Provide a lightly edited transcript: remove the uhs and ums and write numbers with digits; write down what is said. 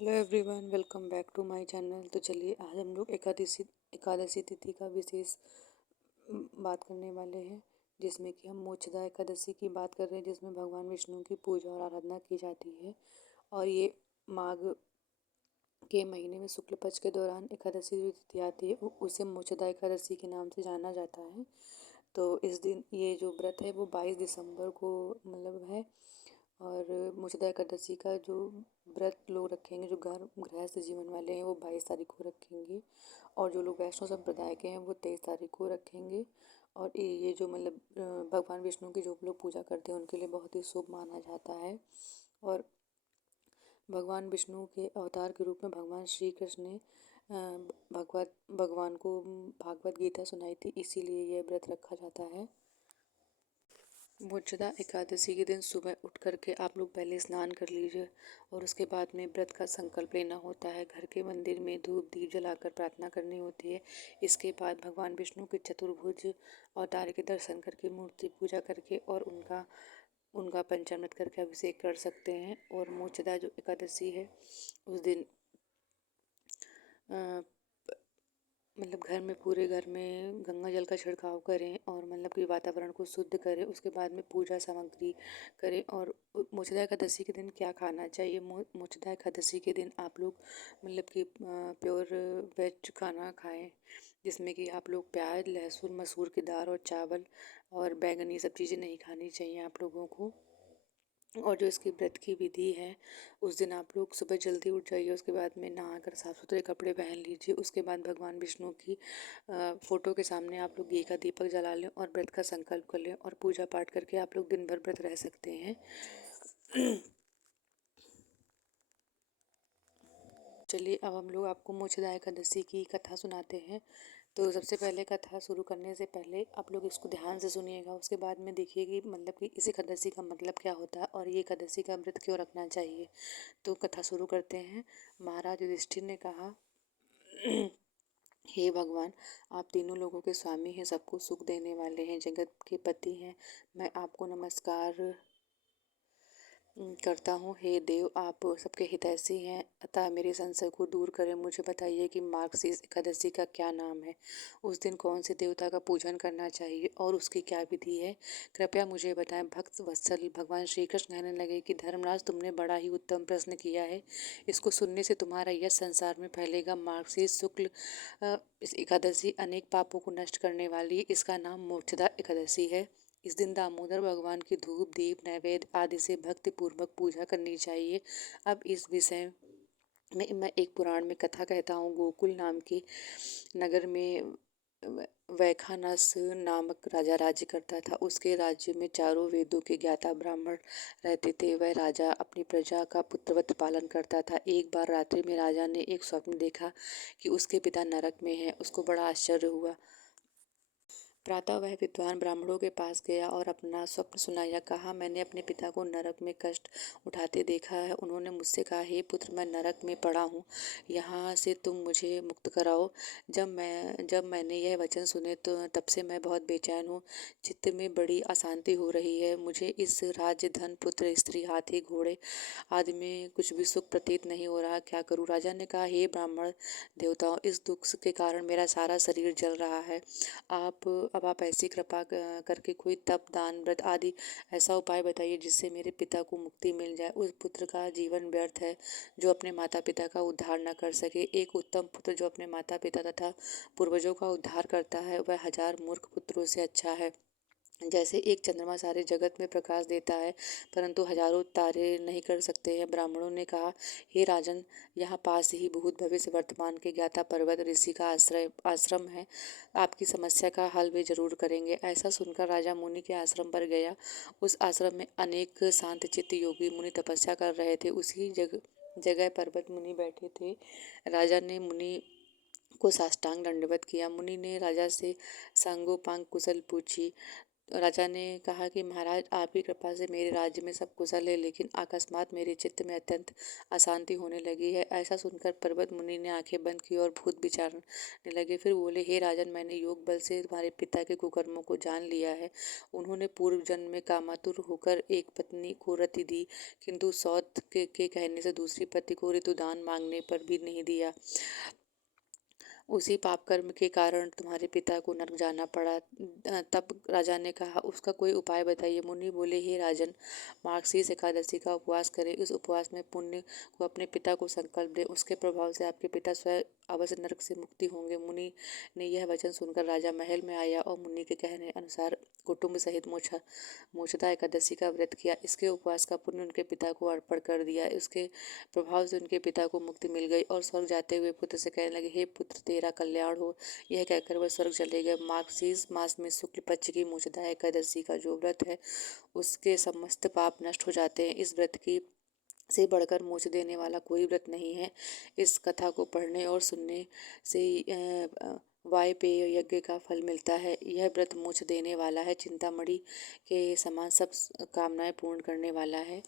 Hello everyone, welcome back to my channel. तो चलिए आज हम लोग एकादशी तिथि का विशेष बात करने वाले हैं, जिसमें कि हम मोक्षदा एकादशी की बात कर रहे हैं, जिसमें भगवान विष्णु की पूजा और आराधना की जाती है। और ये माघ के महीने में शुक्ल पक्ष के दौरान एकादशी जो तिथि आती है उसे मोक्षदा एकादशी के नाम से जाना जाता है। तो इस दिन ये जो व्रत है वो 22 दिसंबर को है। और मोक्षदा एकादशी का जो व्रत लोग रखेंगे, जो गृहस्थ जीवन वाले हैं, वो 22 तारीख को रखेंगे। और जो लोग वैष्णव संप्रदाय के हैं वो 23 तारीख को रखेंगे। और ये जो भगवान विष्णु की जो लोग पूजा करते हैं उनके लिए बहुत ही शुभ माना जाता है। और भगवान विष्णु के अवतार के रूप में भगवान श्री कृष्ण ने भगवान को भागवत गीता सुनाई थी, इसीलिए यह व्रत रखा जाता है। मोक्षदा एकादशी के दिन सुबह उठ कर के आप लोग पहले स्नान कर लीजिए और उसके बाद में व्रत का संकल्प लेना होता है। घर के मंदिर में धूप दीप जलाकर प्रार्थना करनी होती है। इसके बाद भगवान विष्णु के चतुर्भुज अवतार के दर्शन करके, मूर्ति पूजा करके और उनका पंचामृत करके अभिषेक कर सकते हैं। और मोक्षदा जो एकादशी है उस दिन घर में, पूरे घर में गंगा जल का छिड़काव करें और कि वातावरण को शुद्ध करें। उसके बाद में पूजा सामग्री करें। और मोक्षदा एकादशी के दिन क्या खाना चाहिए? मोक्षदा एकादशी के दिन आप लोग कि प्योर वेज खाना खाएं, जिसमें कि आप लोग प्याज, लहसुन, मसूर की दाल और चावल और बैंगन, ये सब चीज़ें नहीं खानी चाहिए आप लोगों को। और जो इसकी व्रत की विधि है, उस दिन आप लोग सुबह जल्दी उठ जाइए। उसके बाद में नहाकर साफ़ सुथरे कपड़े पहन लीजिए। उसके बाद भगवान विष्णु की फ़ोटो के सामने आप लोग घी का दीपक जला लें और व्रत का संकल्प कर लें और पूजा पाठ करके आप लोग दिन भर व्रत रह सकते हैं। चलिए अब हम लोग आपको मोक्षदा एकादशी की कथा सुनाते हैं। तो सबसे पहले कथा शुरू करने से पहले आप लोग इसको ध्यान से सुनिएगा। उसके बाद में देखिए कि इस एकादशी का मतलब क्या होता है और ये एकादशी का व्रत क्यों रखना चाहिए। तो कथा शुरू करते हैं। महाराज युधिष्ठिर ने कहा, हे भगवान, आप तीनों लोगों के स्वामी हैं, सबको सुख देने वाले हैं, जगत के पति हैं। मैं आपको नमस्कार करता हूँ। हे देव, आप सबके हितैषी हैं, अतः मेरे संशय को दूर करें। मुझे बताइए कि मार्गशीर्ष एकादशी का क्या नाम है, उस दिन कौन से देवता का पूजन करना चाहिए और उसकी क्या विधि है, कृपया मुझे बताएं। भक्त वत्सल भगवान श्री कृष्ण कहने लगे कि धर्मराज, तुमने बड़ा ही उत्तम प्रश्न किया है। इसको सुनने से तुम्हारा यश संसार में फैलेगा। मार्गशीर्ष शुक्ल इस एकादशी अनेक पापों को नष्ट करने वाली, इसका नाम मोक्षदा एकादशी है। इस दिन दामोदर भगवान की धूप दीप नैवेद्य आदि से भक्ति पूर्वक पूजा करनी चाहिए। अब इस विषय में मैं एक पुराण में कथा कहता हूँ। गोकुल नाम के नगर में वैखानस नामक राजा राज्य करता था। उसके राज्य में चारों वेदों के ज्ञाता ब्राह्मण रहते थे। वह राजा अपनी प्रजा का पुत्रवत पालन करता था। एक बार रात्रि में राजा ने एक स्वप्न देखा कि उसके पिता नरक में हैं। उसको बड़ा आश्चर्य हुआ। प्रातः वह विद्वान ब्राह्मणों के पास गया और अपना स्वप्न सुनाया। कहा, मैंने अपने पिता को नरक में कष्ट उठाते देखा है। उन्होंने मुझसे कहा, हे पुत्र, मैं नरक में पड़ा हूँ, यहाँ से तुम मुझे मुक्त कराओ। जब मैंने यह वचन सुने तो तब से मैं बहुत बेचैन हूँ। चित्त में बड़ी अशांति हो रही है। मुझे इस राज्य, धन, पुत्र, स्त्री, हाथी, घोड़े आदि में कुछ भी सुख प्रतीत नहीं हो रहा। क्या करूँ? राजा ने कहा, हे ब्राह्मण देवताओं, इस दुख के कारण मेरा सारा शरीर जल रहा है। अब आप ऐसी कृपा करके कोई तप, दान, व्रत आदि ऐसा उपाय बताइए जिससे मेरे पिता को मुक्ति मिल जाए। उस पुत्र का जीवन व्यर्थ है जो अपने माता पिता का उद्धार न कर सके। एक उत्तम पुत्र जो अपने माता पिता तथा पूर्वजों का उद्धार करता है वह 1000 मूर्ख पुत्रों से अच्छा है। जैसे एक चंद्रमा सारे जगत में प्रकाश देता है परंतु हजारों तारे नहीं कर सकते हैं। ब्राह्मणों ने कहा, हे राजन, यहाँ पास ही भूत भविष्य वर्तमान के ज्ञाता पर्वत ऋषि का आश्रम है। आपकी समस्या का हल वे जरूर करेंगे। ऐसा सुनकर राजा मुनि के आश्रम पर गया। उस आश्रम में अनेक शांत चित्त योगी मुनि तपस्या कर रहे थे। उसी जगह पर्वत मुनि बैठे थे। राजा ने मुनि को साष्टांग दंडवत किया। मुनि ने राजा से सांगोपांग कुशल पूछी। राजा ने कहा कि महाराज, आपकी कृपा से मेरे राज्य में सब कुशल है, लेकिन अकस्मात मेरे चित्त में अत्यंत अशांति होने लगी है। ऐसा सुनकर पर्वत मुनि ने आंखें बंद की और भूत विचारने लगे। फिर बोले, हे राजन, मैंने योग बल से तुम्हारे पिता के कुकर्मों को जान लिया है। उन्होंने पूर्व जन्म में कामातुर होकर एक पत्नी को रति दी, किंतु सौत के कहने से दूसरी पति को ऋतुदान मांगने पर भी नहीं दिया। उसी पाप कर्म के कारण तुम्हारे पिता को नरक जाना पड़ा। तब राजा ने कहा, उसका कोई उपाय बताइए। मुनि बोले, हे राजन, मार्गशीर्ष एकादशी का उपवास करें। इस उपवास में पुण्य को अपने पिता को संकल्प दें, उसके प्रभाव से आपके पिता स्वयं अवश्य नरक से मुक्ति होंगे। मुनि ने यह वचन सुनकर राजा महल में आया और मुनि के कहने अनुसार कुटुंब सहित मोक्षदा एकादशी का व्रत किया। इसके उपवास का पुण्य उनके पिता को अर्पण कर दिया। उसके प्रभाव से उनके पिता को मुक्ति मिल गई और स्वर्ग जाते हुए पुत्र से कहने लगे, हे पुत्र, तेरा कल्याण हो। यह कहकर वह स्वर्ग चले गए। मार्गशीर्ष मास में शुक्ल पक्ष की मोक्षदा एकादशी का जो व्रत है, उसके समस्त पाप नष्ट हो जाते हैं। इस व्रत की से बढ़कर मोक्ष देने वाला कोई व्रत नहीं है। इस कथा को पढ़ने और सुनने से वायपेय यज्ञ का फल मिलता है। यह व्रत मोक्ष देने वाला है, चिंतामणि के समान सब कामनाएं पूर्ण करने वाला है।